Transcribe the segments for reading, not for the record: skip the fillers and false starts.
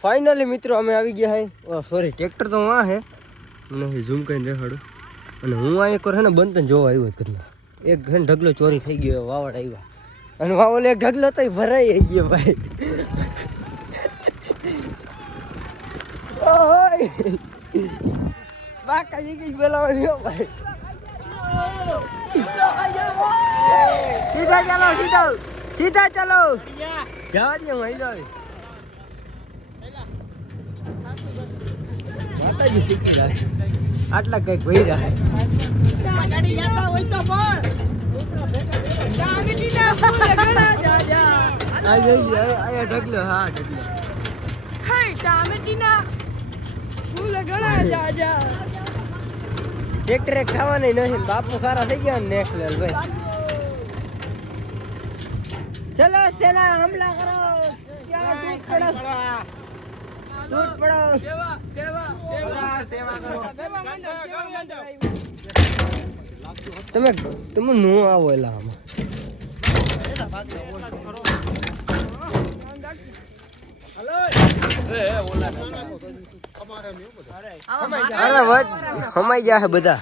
Finally મિત્રો અમે આવી ગયા હે સોરી ટ્રેક્ટર તો આ હે મને ઝૂમ કરીને દેખાડું અને હું આ એક વાર હે ને બંતન જોવા આવ્યો ઘરના એક ઘન ઢગલો ચોરી થઈ ગયો વાવડ આવ્યા અને વાવલે એક ઢગલો તો ભરાઈ ગયો ભાઈ ઓય બાકાજી કી બોલાવ્યો ભાઈ સીધા ચાલો સીધા ચાલો જવા દે મહિલા માતાજી શીખી લાગે આટલા કઈક ભઈ રહ્યા ગાડી જતા હોય તો પણ ટામેટીના ફૂલ ગણા જાજા આ જઈ આયા ઢગલો હા ઢગલો હાય ટામેટીના ફૂલ ગણા જાજા ટ્રેક્ટર ખાવા નહીં બાપુ ખારા થઈ ગયા નેક્સ્ટ લેવલ ભાઈ ચલો સેના હમલા કરો ટૂટ પડો સેવા કરો તમે નો આવો એલા આમાં હમાઈ ગયા બધા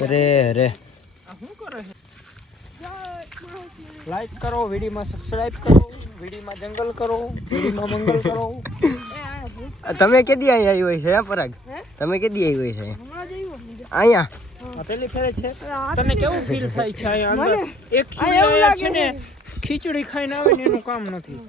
અરે લાઈક કરો વિડીયોમાં સબસ્ક્રાઇબ કરો વિડીયોમાં જંગલ કરો વિડીયોમાં મંગલ કરો તમે કેદી અહીંયા આવ્યો છે પરાગ તમે કેદી આવ્યો છે અહીંયા પેલી ફેરે છે તને કેવું ફીલ થાય છે અહીંયા અંદર એક ચૂલા છે ને ખીચડી ખાઈને આવે ને એનું કામ નથી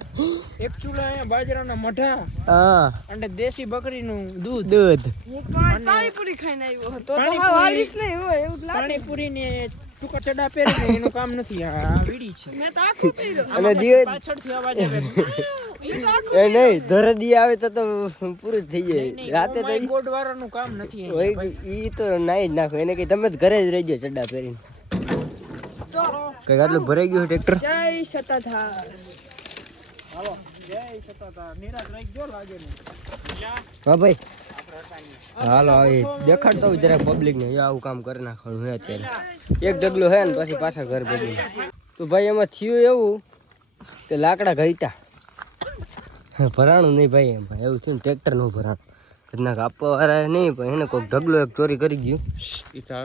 એક ચૂલા અહીંયા બાજરાના મઠા હા અને દેશી બકરીનું દૂધ પાણીપુરી ખાઈને આવ્યો તો વાલીસ નહીં હોય એવું લાગે પાણીપુરી ને ટુકા ચડા પહેરે એનું કામ નથી આ વીડી છે મેં તો આખું પીધું અને દિયે પાછળથી અવાજ આવે એ નહીં ધરદી આવે તો પૂરું થઈ જાય રાતે તો ગોડ વાળાનું કામ નથી ઈ તો નાઈ જ નાખો એને કઈ તમે જ ઘરે જ રહેજો ચડ્ડા પહેરીને કઈ આટલું ભરાઈ ગયું ટ્રેક્ટર જય સતાધાર હાલો જય સતાધાર નિરાત રાખ જો લાગે ને હા ભાઈ હાલો આવી દેખાડતો હું જરાક પબ્લિક ને આવું કામ કરી નાખવાનું હે અત્યારે એક ઢગલો હે ને પછી પાછા ઘર ભેગી તો ભાઈ એમાં થયું એવું કે લાકડા ઘટ્યા ભરાણું નહીં ભાઈ એમ ભાઈ એવું થયું ને ટ્રેક્ટર નું ભરાણું ઘરના કાપવા વાળા નહીં પણ એને કોઈક ઢગલો એક ચોરી કરી ગયું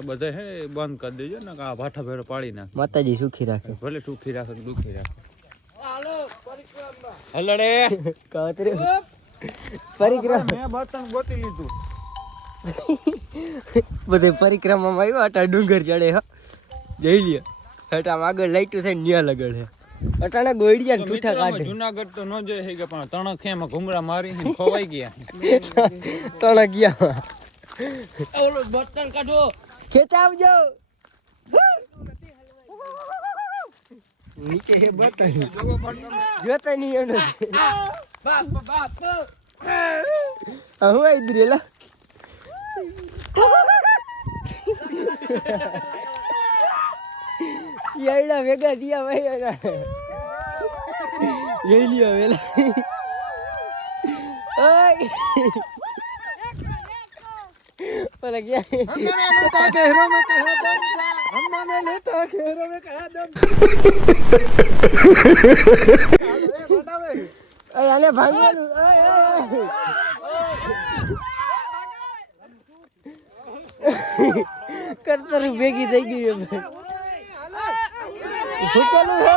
બધા હે બંધ કરી દેજો ને આ ભાઠા ભેરો પાડી નાખ માતાજી સુખી રાખે ભલે સુખી રાખે દુખી રાખે હાલો પરિક્રમા હલડે કાતરે પરિક્રમા મેં બર્તન ગોતી લીધું બધે પરિક્રમામાં આવ્યો અટા ડુંગર ચડે હા જઈ લ્યો અટા આગળ લાઈટું છે ન્યા લગડ છે અટાણે ગોઈડિયા ને ઠૂઠા કાઢે જુનાગઢ તો ન જોઈ છે કે પણ તણ ખેમાં ઘુમરા મારી ખોવાઈ ગયા તણ ગયા ઓલો બર્તન કાઢો ખેંચાવજો નીચે હે બર્તન જોતા નહીં એનો બાપ બાપ હું આઈ દરેલા શિયાળા ભેગા દિયા ભાઈ લઈ લ્યો વેલા ઓય ઓલા ગયા હમને લેતા ઘેરો મે કહા દમ આલે ભાગવાનું કરતર ભેગી થઈ ગઈ ભૂકેલું હે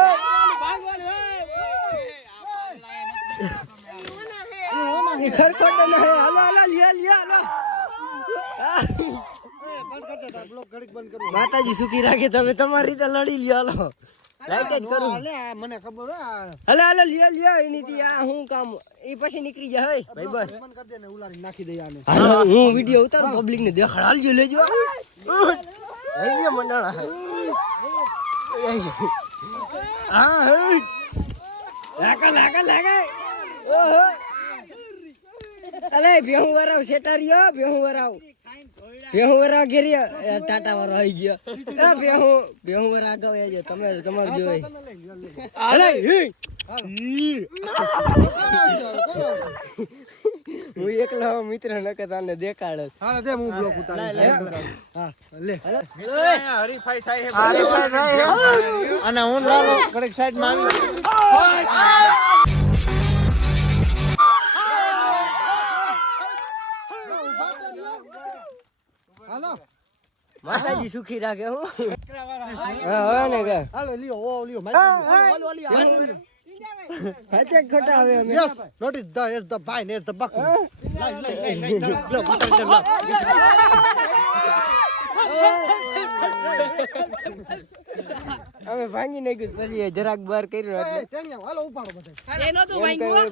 ઈ ખરખોટ ન હે હાલો હાલો લિયા હાલો માતાજી સુખી રાખે તમે તમારી રીતે લડી લ્યો હાલો લાઈટ જ કરું મને ખબર હાલો હાલો લ્યો એનીથી આ હું કામ ઈ પછી નીકળી જાય હે ભાઈ બસ બંધ કરી દે ને ઉલારી નાખી દે આને હાલો હું વિડિયો ઉતારું પબ્લિક ને દેખાડ હાલજો લેજો હૈયા મંડળા હા હે લાગા ઓહો અલે બેહું વરાવ સેટારિયો બેહું વરાવ ઘેરિયા ટાટા વાળો આવી ગયો આ બેહું વરા આગળ આવજો તમે તમાર જોઈ અલે હું એકલો મિત્ર નકર તાને દેખાડે. હાલ દે હું બ્લોક ઉતારું. હા લે. હરીફાઈ થાય અને હું લાવો કડક સાઈડ માં હાલો માતાજી સુખી રાખે હું. હા હવે ને કે હાલો લ્યો ઓ લ્યો હાચે ખોટા હવે અમે. Yes not is the is the બાઇન ઇઝ ધ બક અમે ભાંગી નાખ્યું પછી જરાક બહાર કર્યું એટલે ટેણિયા હાલો ઉપાડો બધા એ નતું ભાંગ્યું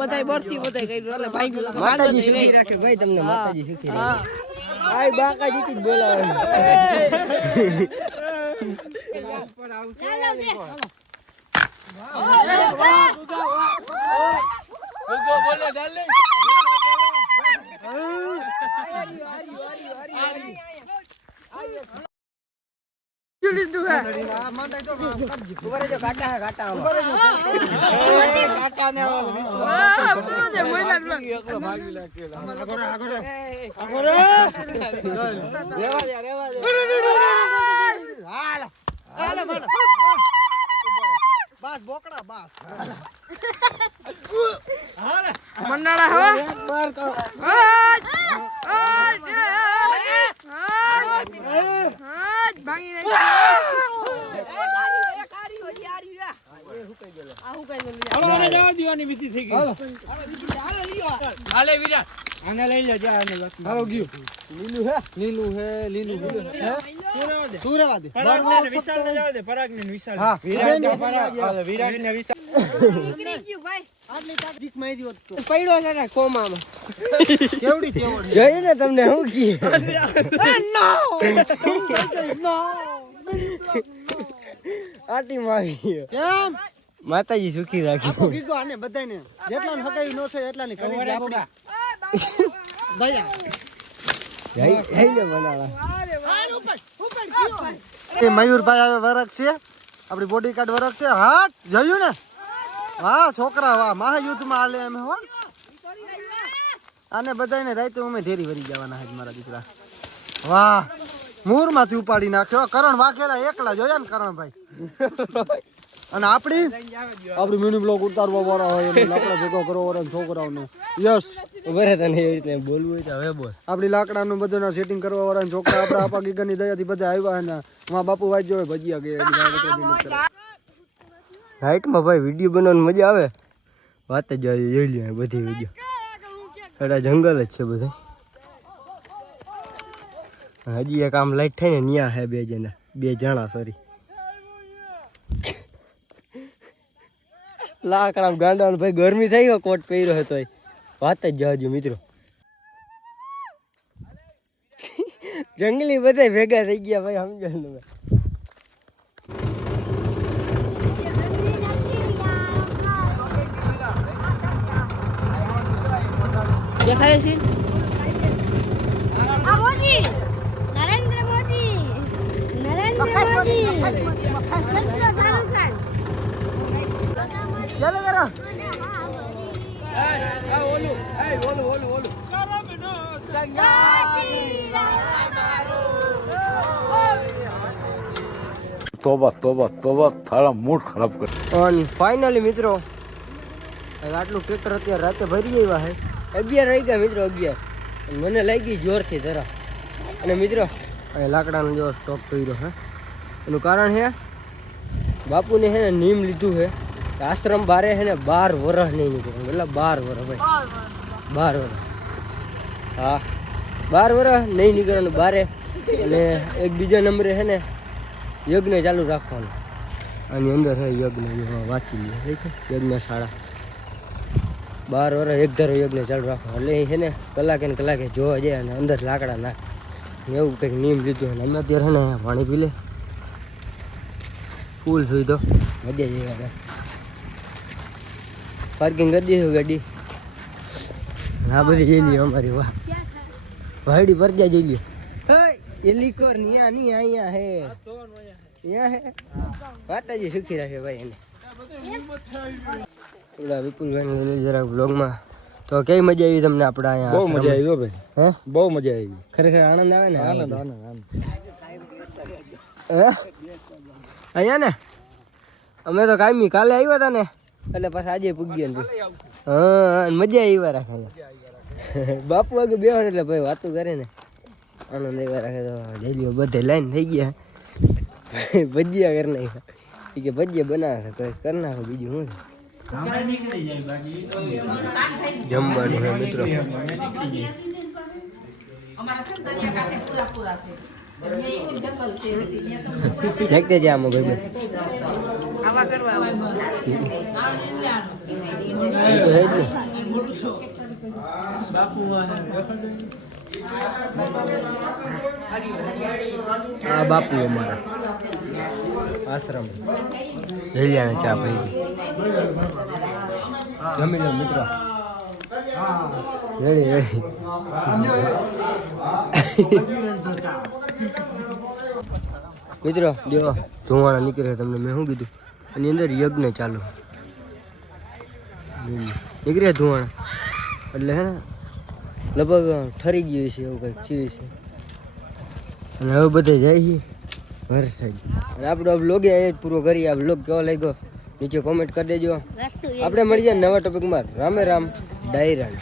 બધાય બરથી બધાય કર્યું એટલે ભાંગ્યું. માતાજી સુખી રાખે ભાઈ તમને. માતાજી સુખી રાખે. આય બાકાજી થી જ બોલાવે. બસ બોકડા બસ મંડાળા હો ભાંગી મને જવા દેવાની વિધિ થઈ ગઈ. હાલે વિરાટ આને લઈ લે જા આને લખ. હાલો ગયું લીલું હે તું રેવા દે પરાગને વિશાલને જવા દે. પરાગને વિશાલ. હા વિરાટને વિશાલ. આટલી તારીખ મારી હોત તો પડ્યો છે ને કોમામાં. કેવડી તેવડ જોયું ને તમને હું કી. આટી મારી કેમ માતાજી સુખી રાખે. આપો કીધું આને બધાને જેટલાને હગાઈ નો છે એટલાની કરી દે આપણી દયા જઈને બનાવા. એ મયુરભાઈ આવે વરખ છે આપણી બોડી કાર્ડ વરખ છે હાટ જોયું ને વાહ છોકરા વાહ મહાયુદ્ધમાં હાલે એમ હો આને બધાને રાતે અમે ઢેરી વરી જવાના છે મારા દીકરા વાહ મૂરમાંથી ઉપાડી નાખ્યો કરણ વાઘેલા એકલા જોયા ને કરણભાઈ અને આપણી મિની બ્લોગ ઉતારવા વાળા હોય એટલે લાકડા ભેગો કરવા વાળા છોકરાઓને યસ બરે તને એવી રીતે બોલવું હોય તો હવે બોલ. આપણી લાકડાનું બધું સેટિંગ કરવા વાળા છોકરા આપણા આપા ગીગરની દયાથી બધા આવ્યા ને માં બાપુ વાંચ્યો હોય ભજીયા ગયા હાઈટમાં ભાઈ વિડીયો બનાવવાની મજા આવે. વાત જ જોઈ લે બધી વિડીયો. એટલે જંગલ જ છે બધું. હજી એક આમ લાઈટ થાય ને ન્યા હે બે જણા સોરી લાકડા ગાંડા ભાઈ ગરમી થઈ ગયો કોટ પહેર્યો હતો વાત જ જવાજો મિત્રો. જંગલી બધા ભેગા થઈ ગયા ભાઈ સમજો ને. દેખાય છે મોદી નરેન્દ્ર મોદી શાહરુખ ખાન ચાલો કરો તોબા તોબા તોબા તારા મૂડ ખરાબ કર. અને ફાઇનલી મિત્રો આટલું ટ્રેક્ટર અત્યારે રાતે ભરી આવ્યા છે. 11 વાગ્યા મિત્રો 11. મને લાગી જોરથી જરા. અને મિત્રો અહીં લાકડાનો જો સ્ટોક કર્યો હે એનું કારણ છે બાપુને છે ને નીમ લીધું છે આશ્રમ બારે છે ને 12 વર્ષ નહીં નીકળે એટલે 12 વર્ષ ભાઈ 12 વર્ષ હા 12 વર્ષ નહીં નીકળવાનું બારે. અને એક બીજા નંબરે છે ને યજ્ઞ ચાલુ રાખવાનું. આની અંદર છે યજ્ઞ વાંચી લે યજ્ઞશાળા 12 વર્ષ એક ધારો યજ્ઞ ચાલુ રાખો એટલે છે ને કલાકે ને કલાકે જોવા જાય અને અંદર લાકડા નાખે એવું કંઈક નિયમ લીધું. અને અમે અત્યારે છે ને પાણી પી લે ફૂલ સુઈ તો મજા જઈ પાર્કિંગ કરી દઈશું ગાડી. હા બધી જઈ લઈએ અમારી વાહ ભાઈડી પર ત્યાં જઈ લઈએ. એલિકોર અહીંયા હે અહીંયા હે માતાજી સુખી રાખે ભાઈ એને. પેલા વિપુલભાઈ જરાક બ્લોગમાં તો કેવી મજા આવી તમને આપણા અહીંયા બહુ મજા આવી હો ભાઈ, હે બહુ મજા આવી. ખરેખર આનંદ આવે ને આનંદ આનંદ આનંદ. હે અહીંયા ને અમે તો કાયમી કાલે આવ્યા હતા ને એટલે પાછા આજે પૂગી ગયા ને. હા અને મજા આવ્યા રાખે બાપુ વાગે બેહો એટલે ભાઈ વાતું કરે ને આનંદ આવ્યા રાખે તો ડેલીઓ બધે લાઈન થઈ ગયા ભજીયા કરી નાખ્યા કે ભજીયા બનાવે છે કરી નાખો બીજું શું જમવાનું છે મિત્રો. દેખતે છે આમાં ભાઈ આ બાપુ અમારા આશ્રમ જઈલિયાને ચા પી જમી લો મિત્રો. રેડી રેડી મિત્રો જો ધુવાણા નીકળે તમને મેં શું કીધું એની અંદર યજ્ઞ ચાલુ નીકળે ધુવાણા એટલે હે ને લગભગ ઠરી ગયું છે એવું કંઈક થયું છે અને હવે બધે જાય છે વરસાદ. અને આપણો આ બ્લોગ અહીંયા પૂરો કરીએ. આ બ્લોગ કેવો લાગ્યો નીચે કોમેન્ટ કરી દેજો. આપણે મળીએ નવા ટોપિકમાં. રામે રામ ડાયરા.